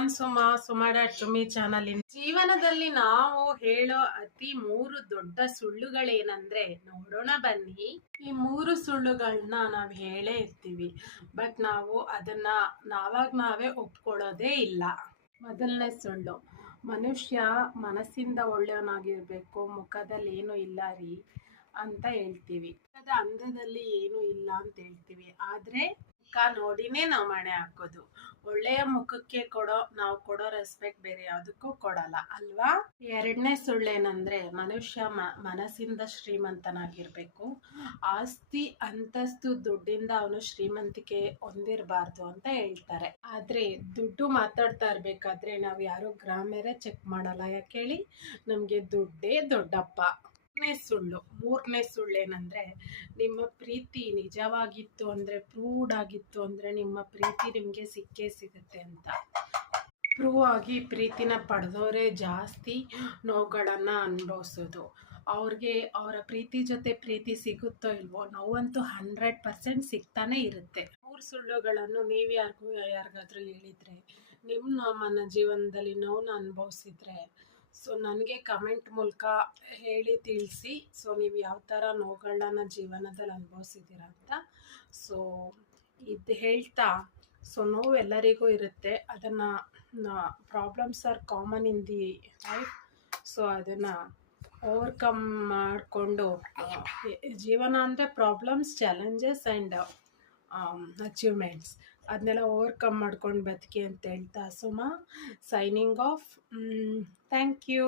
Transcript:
ನಾನ್ Suma ಟುಮಿ channel. ಜೀವನದಲ್ಲಿ ನಾವು ಹೇಳೋ ಅತಿ 3 ದೊಡ್ಡ ಸುಳ್ಳುಗಳೇನಂದ್ರೆ ನೋಡೋಣ ಬನ್ನಿ. ಈ 3 ಸುಳ್ಳುಗಳನ್ನ ನಾವ್ ಹೇಳೇ ಇರ್ತೀವಿ, ಬಟ್ ನಾವು ಅದನ್ನ ನಾವೇ ಒಪ್ಕೊಳ್ಳೋದೇ ಇಲ್ಲ. ಮೊದಲನೇ ಸುಳ್ಳು, ಮನುಷ್ಯ ಮನಸ್ಸಿಂದ ಒಳ್ಳೆಯವನಾಗಿರ್ಬೇಕು, ಮುಖದಲ್ಲಿ ಏನು ಇಲ್ಲ ರೀ ಅಂತ ಹೇಳ್ತೀವಿ. ಅಂದದಲ್ಲಿ ಏನು ಇಲ್ಲ ಅಂತ ಹೇಳ್ತೀವಿ, ಆದ್ರೆ ಮುಖ ನೋಡಿನೇ ನಾವು ಮಣೆ ಹಾಕೋದು. ಒಳ್ಳೆಯ ಮುಖಕ್ಕೆ ನಾವು ಕೊಡೋ ರೆಸ್ಪೆಕ್ಟ್ ಬೇರೆ ಯಾವುದಕ್ಕೂ ಕೊಡಲ್ಲ ಅಲ್ವಾ. ಎರಡನೇ ಸುಳ್ಳೇನಂದ್ರೆ ಮನುಷ್ಯ ಮನಸ್ಸಿಂದ ಶ್ರೀಮಂತನಾಗಿರ್ಬೇಕು, ಆಸ್ತಿ ಅಂತಸ್ತು ದುಡ್ಡಿಂದ ಅವನು ಶ್ರೀಮಂತಿಕೆ ಹೊಂದಿರಬಾರ್ದು ಅಂತ ಹೇಳ್ತಾರೆ. ಆದ್ರೆ ದುಡ್ಡು ಮಾತಾಡ್ತಾ ಇರ್ಬೇಕಾದ್ರೆ ನಾವು ಯಾರು ಗ್ರಾಮರೇ ಚೆಕ್ ಮಾಡಲ್ಲ. ಯಾಕೆ ಹೇಳಿ, ನಮ್ಗೆ ದುಡ್ಡೇ ದೊಡ್ಡಪ್ಪ. ಮೂರನೇ ಸುಳ್ಳೇನಂದ್ರೆ ನಿಮ್ಮ ಪ್ರೀತಿ ನಿಜವಾಗಿತ್ತು ಅಂದ್ರೆ, ಪ್ರೂವ್ಡ್ ಆಗಿತ್ತು ಅಂದ್ರೆ ನಿಮ್ಮ ಪ್ರೀತಿ ನಿಮ್ಗೆ ಸಿಕ್ಕೇ ಸಿಗುತ್ತೆ ಅಂತ. ಪ್ರೂವ್ ಆಗಿ ಪ್ರೀತಿನ ಪಡೆದವರೇ ಜಾಸ್ತಿ ನೋವುಗಳನ್ನ ಅನುಭವಿಸೋದು. ಅವ್ರಿಗೆ ಅವರ ಪ್ರೀತಿ ಜೊತೆ ಪ್ರೀತಿ ಸಿಗುತ್ತೋ ಇಲ್ವೋ, ನೋವಂತೂ 100% ಸಿಗ್ತಾನೆ ಇರುತ್ತೆ. 3 ಸುಳ್ಳುಗಳನ್ನು ನೀವು ಯಾರಿಗಾದ್ರೂ ಹೇಳಿದ್ರೆ, ನಿಮ್ಮ ಜೀವನದಲ್ಲಿ ನೋವನ್ನ ಅನುಭವಿಸಿದ್ರೆ, ಸೊ ನನಗೆ ಕಮೆಂಟ್ ಮೂಲಕ ಹೇಳಿ ತಿಳಿಸಿ. ಸೊ ನೀವು ಯಾವ ಥರ ನೋವುಗಳನ್ನ ಜೀವನದಲ್ಲಿ ಅನುಭವಿಸಿದ್ದೀರ ಅಂತ. ಸೊ ಇದು ಹೇಳ್ತಾ, ಸೊ ನೋವು ಎಲ್ಲರಿಗೂ ಇರುತ್ತೆ, ಅದನ್ನು problems are common in the life. So ಅದನ್ನು ಓವರ್ಕಮ್ ಮಾಡಿಕೊಂಡು, ಜೀವನ ಅಂದರೆ ಪ್ರಾಬ್ಲಮ್ಸ್, ಚಾಲೆಂಜಸ್ ಆ್ಯಂಡ್ ಅಚೀವ್ಮೆಂಟ್ಸ್, ಅದನ್ನೆಲ್ಲ ಓವರ್ಕಮ್ ಮಾಡ್ಕೊಂಡು ಬದುಕಿ ಅಂತ ಹೇಳ್ತಾ Suma signing off. Thank you.